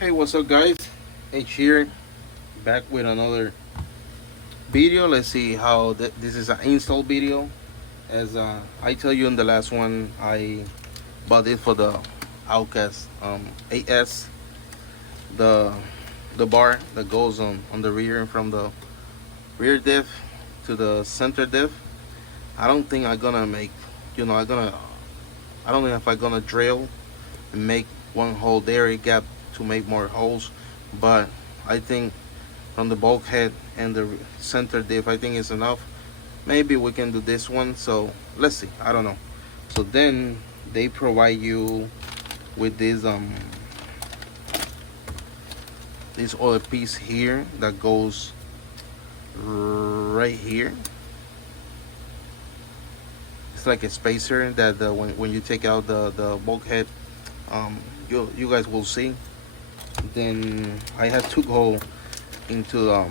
Hey, what's up, guys? H here, back with another video. Let's see how this is an install video. As I tell you in the last one, I bought it for the outcast AS, the bar that goes on the rear, from the rear diff to the center diff. I don't think I'm gonna make, I don't know if I'm gonna drill and make one hole there, gap to make more holes, but I think from the bulkhead and the center diff, I think it's enough. Maybe we can do this one, so let's see. I don't know. So then they provide you with this other piece here that goes right here. It's like a spacer that when you take out the bulkhead, you guys will see. Then I had to go into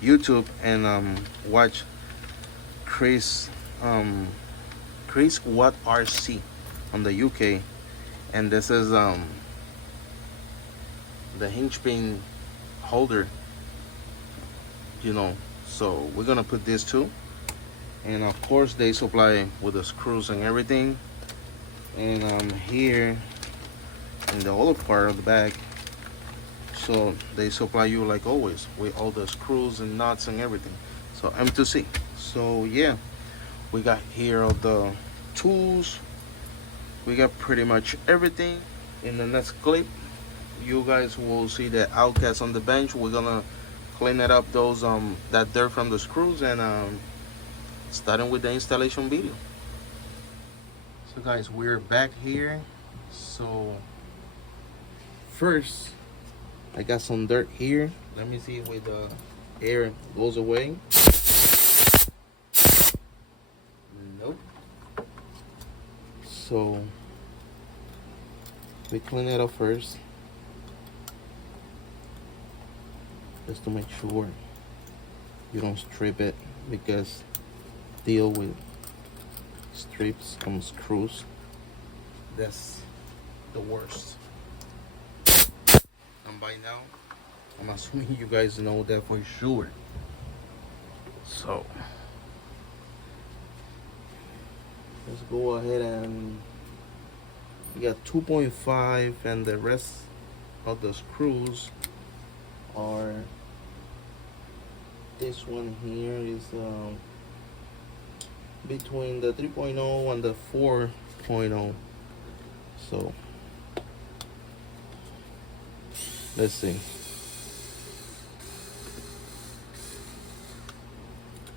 YouTube and watch Chris H.R-Rc on the UK, and this is the hinge pin holder, so we're gonna put this too. And of course they supply with the screws and everything. And here in the other part of the bag, so they supply you like always with all the screws and nuts and everything. So M2C. So yeah, we got here all the tools. We got pretty much everything. In the next clip, you guys will see the outcast on the bench. We're gonna clean it up, those that dirt from the screws, and starting with the installation video. So guys, we're back here. So first, I got some dirt here. Let me see where the air goes away. Nope. So we clean it up first, just to make sure you don't strip it, because deal with strips on screws, that's the worst. And by now, I'm assuming you guys know that for sure. So let's go ahead, and we got 2.5, and the rest of the screws are, this one here is between the 3.0 and the 4.0. So let's see.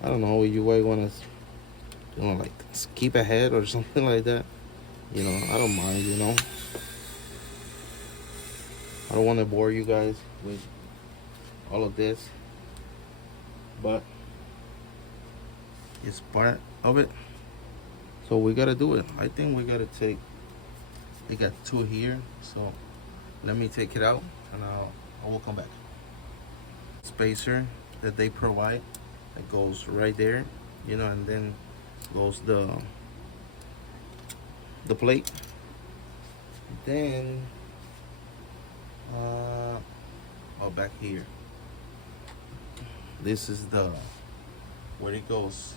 I don't know, you might want to like skip ahead or something like that. I don't mind. I don't want to bore you guys with all of this, but it's part of it, so we gotta do it. I think we gotta take, we got two here, so let me take it out, and I will come back. Spacer that they provide, that goes right there, and then goes the plate. Then back here, this is the where it goes,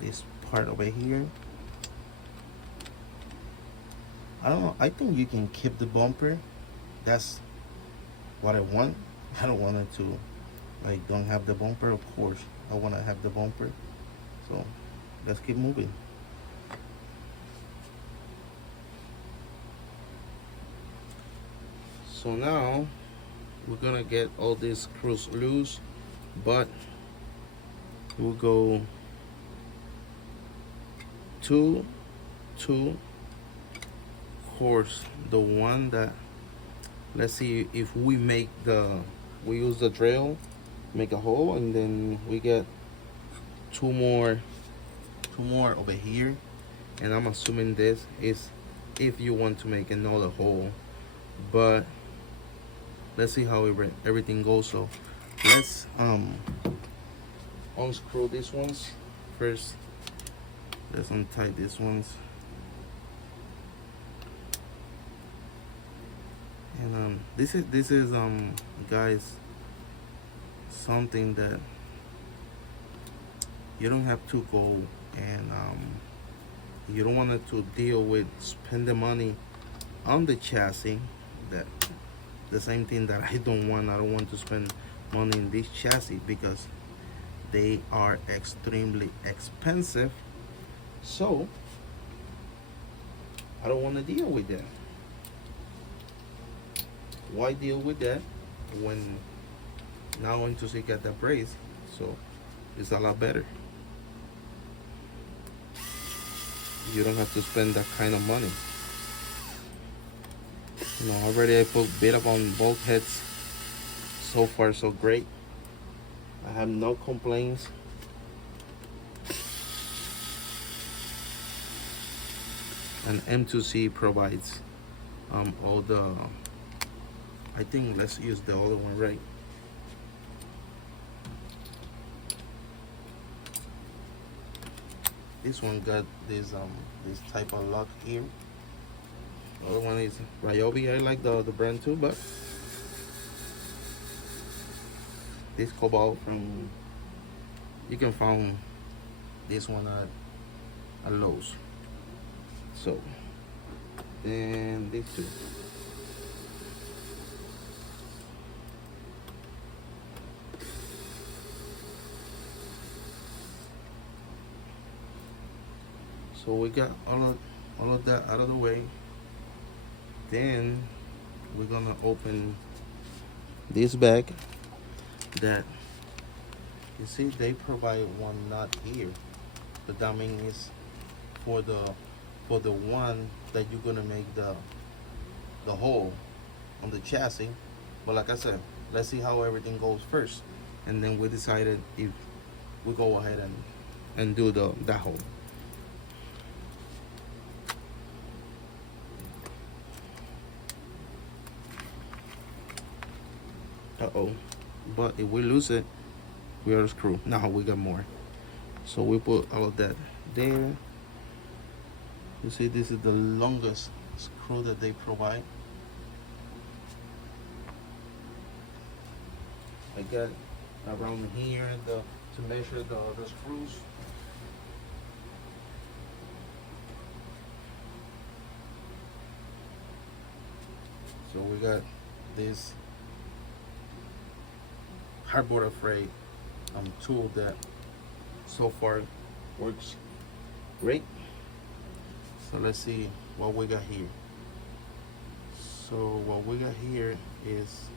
this part over here. I don't know, I think you can keep the bumper. That's what I want. I don't want it to like don't have the bumper. Of course I want to have the bumper, so let's keep moving. So now we're gonna get all these screws loose, but we'll go two, of course the one that, let's see if we we use the drill, make a hole, and then we get two more over here. And I'm assuming this is if you want to make another hole, but let's see how everything goes. So let's unscrew these ones first. Let's untie these ones. And this is guys, something that you don't have to go and you don't want to deal with spend the money on the chassis. That the same thing that I don't want to spend money in this chassis because they are extremely expensive. So I don't want to deal with that. Why deal with that when now I'm going to see get that brace? So it's a lot better. You don't have to spend that kind of money. You know, already I put bit up on both heads. So far so great. I have no complaints. And M2C provides all the, I think let's use the other one, right? This one got this type of lock here. The other one is Ryobi. I like the brand too, but this Cobalt from, you can find this one at Lowe's. So then these two. So we got all of that out of the way. Then we're gonna open this bag that you see they provide one nut here, but that means for the one that you're gonna make the hole on the chassis. But like I said, let's see how everything goes first, and then we decided if we go ahead and do that hole. Uh-oh. But if we lose it, we are screwed. Now we got more. So we put all of that there. You see, this is the longest screw that they provide. I got around here to measure the screws. So we got this hardboard afraid tool that so far works great. So let's see what we got here. So what we got here is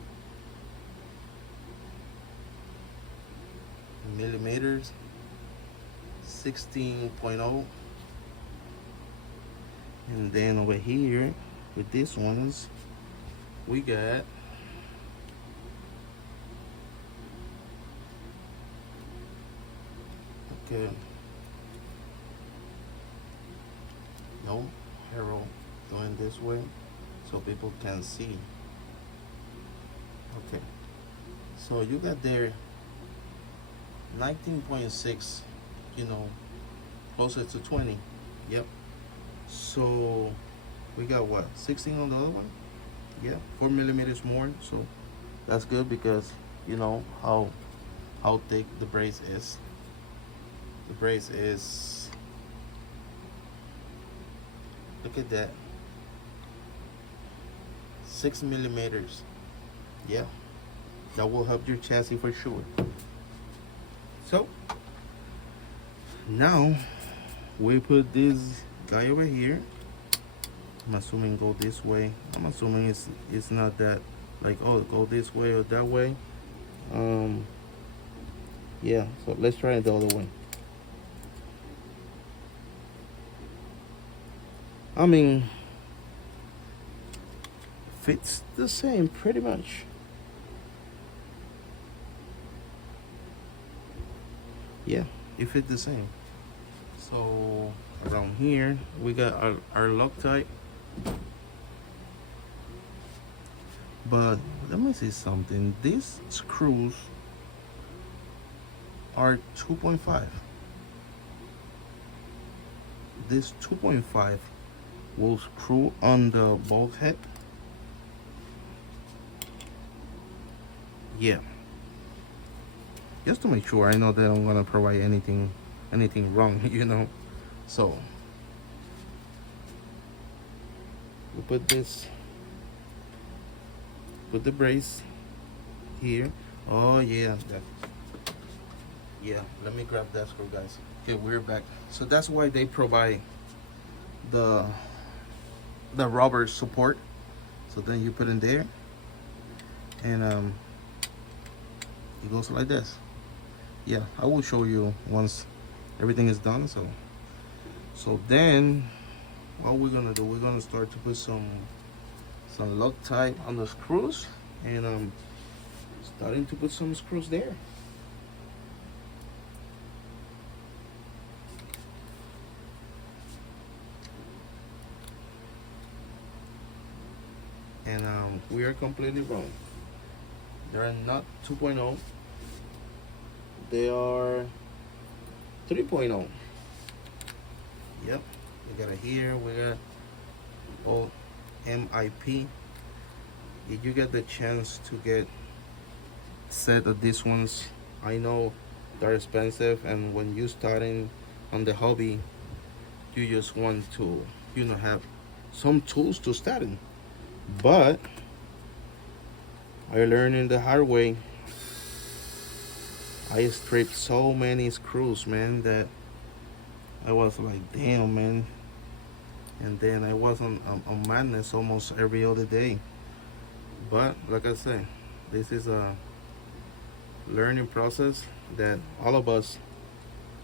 millimeters, 16.0, and then over here with this ones we got no arrow going this way so people can see. Okay, so you got there 19.6, you know, closer to 20. Yep. So we got what, 16 on the other one? Yeah, 4 millimeters more. So that's good because you know how thick the brace is. The brace is, look at that, 6 millimeters. Yeah, that will help your chassis for sure. So now we put this guy over here. I'm assuming go this way. I'm assuming it's not that like, oh, go this way or that way. Yeah, so let's try it the other way. I mean, fits the same pretty much. Yeah, it fits the same. So around here we got our Loctite. But let me see something. These screws are 2.5. This 2.5 will screw on the bulkhead, yeah, just to make sure I know that I'm gonna provide anything wrong, you know. So we put this, put the brace here. Oh yeah, yeah. Let me grab that screw, guys. Okay, we're back. So that's why they provide the rubber support. So then you put in there, and it goes like this. Yeah, I will show you once everything is done. So then what we're gonna do, we're gonna start to put some Loctite on the screws, and starting to put some screws there. And we are completely wrong. They're not 2.0. They are 3.0. Yep. We got it here. We got all MIP. If you get the chance to get set of these ones, I know they're expensive, and when you starting on the hobby, you just want to, have some tools to start in. But I learned in the hard way. I stripped so many screws, man, that I was like, damn, man. And then I was on madness almost every other day. But like I said, this is a learning process that all of us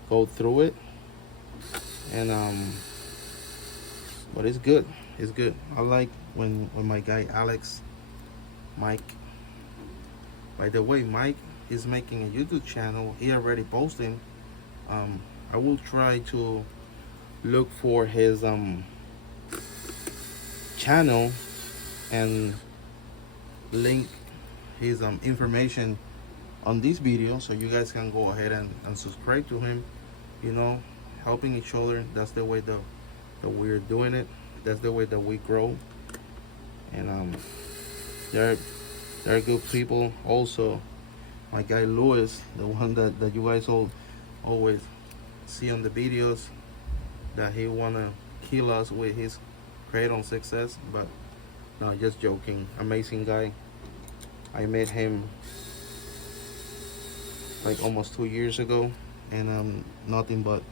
go through it, and but it's good. It's good. I like when my guy Mike. By the way, Mike is making a YouTube channel. He already posting. I will try to look for his channel and link his information on this video, so you guys can go ahead and subscribe to him. Helping each other. That's the way that we're doing it. That's the way that we grow. And they're good people. Also, my guy Louis, the one that you guys always see on the videos, that he wanna kill us with his Kratom success, but no, just joking. Amazing guy. I met him like almost 2 years ago, and nothing but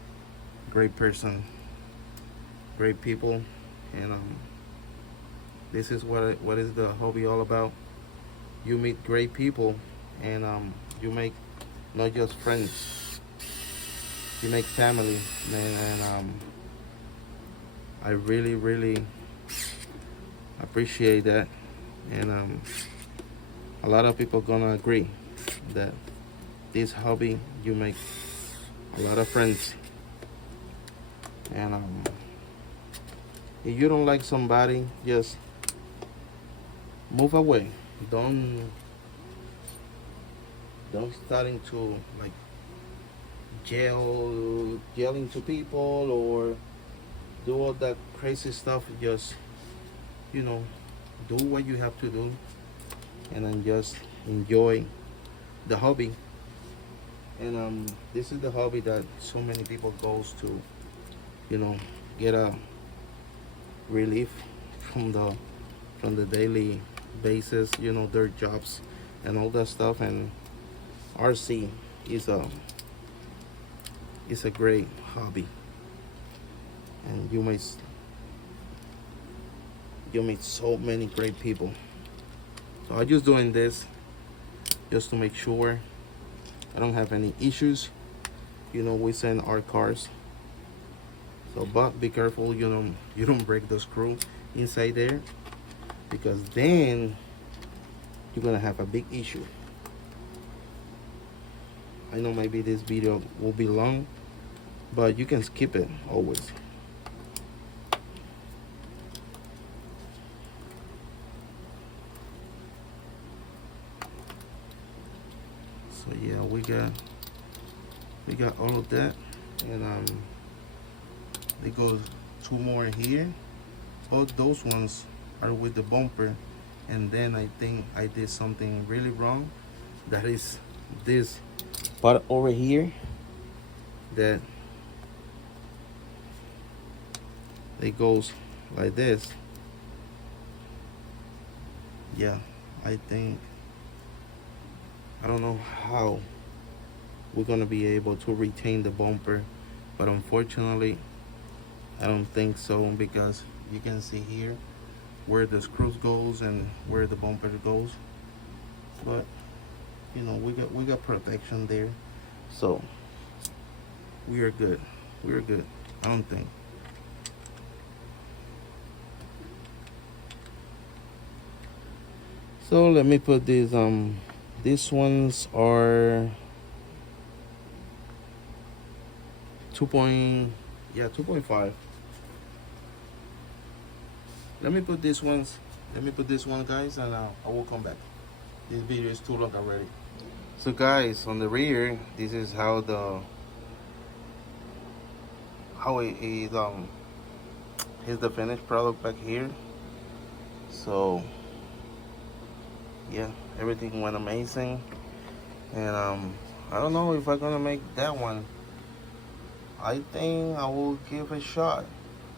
great person, great people, and this is what is the hobby all about. You meet great people, and you make not just friends, you make family, man. And I really appreciate that, and a lot of people gonna agree that this hobby, you make a lot of friends. And if you don't like somebody, just move away. Don't starting to like yelling to people or do all that crazy stuff. Just do what you have to do, and then just enjoy the hobby. And this is the hobby that so many people goes to, get a relief from the daily basis, their jobs and all that stuff. And RC is a great hobby, and you meet so many great people. So I'm just doing this just to make sure I don't have any issues. We send our cars. So, but be careful, you don't break the screw inside there, because then you're gonna have a big issue. I know maybe this video will be long, but you can skip it always. So yeah, we got all of that, and there goes 2 more here. All those ones are with the bumper, and then I think I did something really wrong. that is this part over here that it goes like this. Yeah, I don't know how we're gonna be able to retain the bumper, but unfortunately I don't think so, because you can see here where the screws goes and where the bumper goes. But you know, we got protection there, so we are good. We're good, I don't think. So let me put these ones are 2.5. Let me put this one, guys, and I will come back. This video is too long already. So guys, on the rear, this is how it is the finished product back here. So yeah, everything went amazing, and I don't know if I'm gonna make that one. I think I will give it a shot.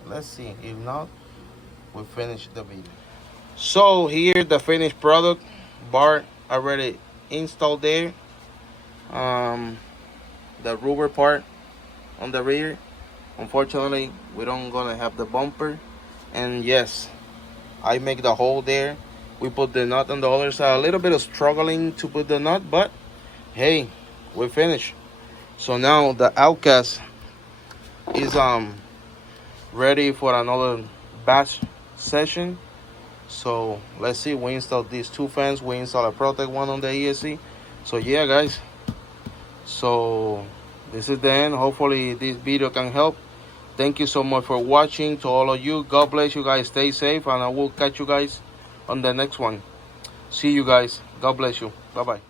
Let's see. If not, we'll finish the video. So here the finished product. Bar already installed there. The rubber part on the rear. Unfortunately, we don't gonna have the bumper. And yes, I make the hole there. We put the nut on the other side. A little bit of struggling to put the nut, but hey, we finished. So now the Outcast is ready for another batch session. So let's see, we installed these two fans, we installed a Protect one on the ESC. So yeah guys, so this is the end. Hopefully this video can help. Thank you so much for watching. To all of you, God bless you guys, stay safe, and I will catch you guys on the next one. See you guys, God bless you, bye bye.